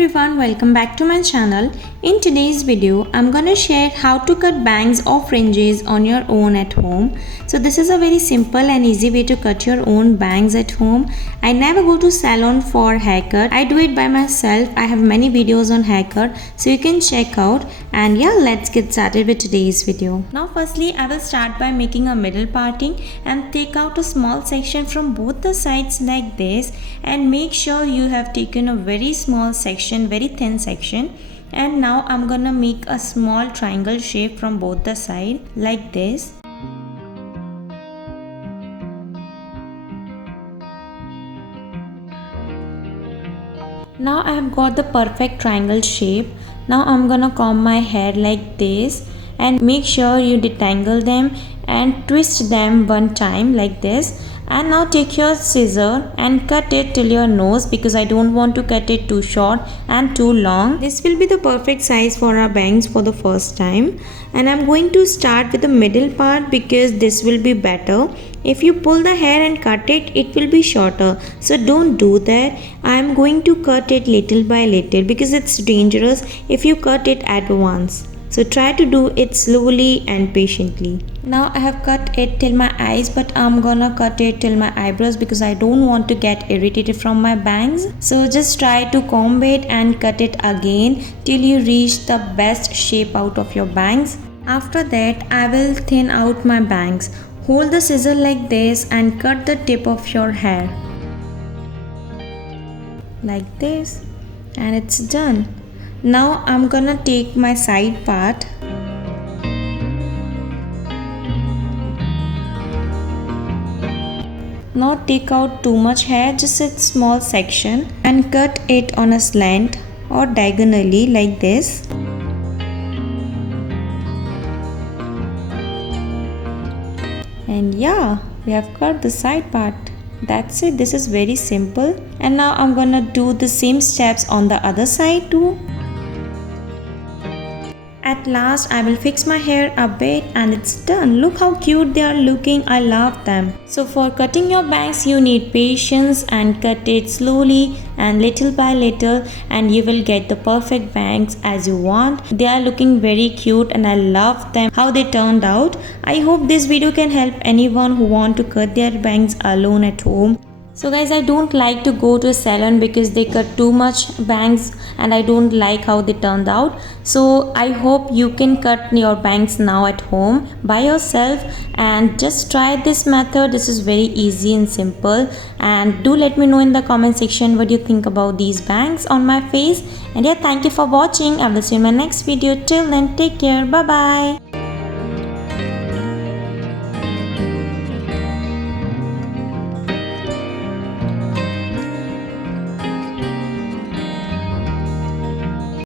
everyone, welcome back to my channel. In today's video, I'm gonna share how to cut bangs or fringes on your own at home. So this is a very simple and easy way to cut your own bangs at home. I never go to salon for haircut. I do it by myself. I have many videos on haircut, so you can check out. And yeah, let's get started with today's video. Now firstly, I will start by making a middle parting and take out a small section from both the sides like this, and make sure you have taken a very small section, very thin section. And now I'm gonna make a small triangle shape from both the side like this. Now I have got the perfect triangle shape. Now I'm gonna comb my hair like this, and make sure you detangle them and twist them one time like this. And now take your scissor and cut it till your nose, because I don't want to cut it too short and too long. This will be the perfect size for our bangs for the first time. And I'm going to start with the middle part because this will be better. If you pull the hair and cut it, it will be shorter. So don't do that. I'm going to cut it little by little because it's dangerous if you cut it at once. So try to do it slowly and patiently. Now I have cut it till my eyes, but I'm gonna cut it till my eyebrows because I don't want to get irritated from my bangs. So just try to comb it and cut it again till you reach the best shape out of your bangs. After that, I will thin out my bangs. Hold the scissor like this and cut the tip of your hair. Like this. And it's done. Now I'm gonna take my side part not take out too much hair, just a small section, and cut it on a slant or diagonally like this. And yeah, we have cut the side part. That's it. This is very simple. And now I'm gonna do the same steps on the other side too. At last, I will fix my hair a bit and it's done. Look how cute they are looking. I love them. So for cutting your bangs, you need patience and cut it slowly and little by little, and you will get the perfect bangs as you want. They are looking very cute and I love them, how they turned out. I hope this video can help anyone who want to cut their bangs alone at home. So guys, I don't like to go to a salon because they cut too much bangs and I don't like how they turned out. So I hope you can cut your bangs now at home by yourself, and just try this method. This is very easy and simple. And do let me know in the comment section what you think about these bangs on my face. And yeah, thank you for watching. I will see you in my next video. Till then, take care. Bye bye.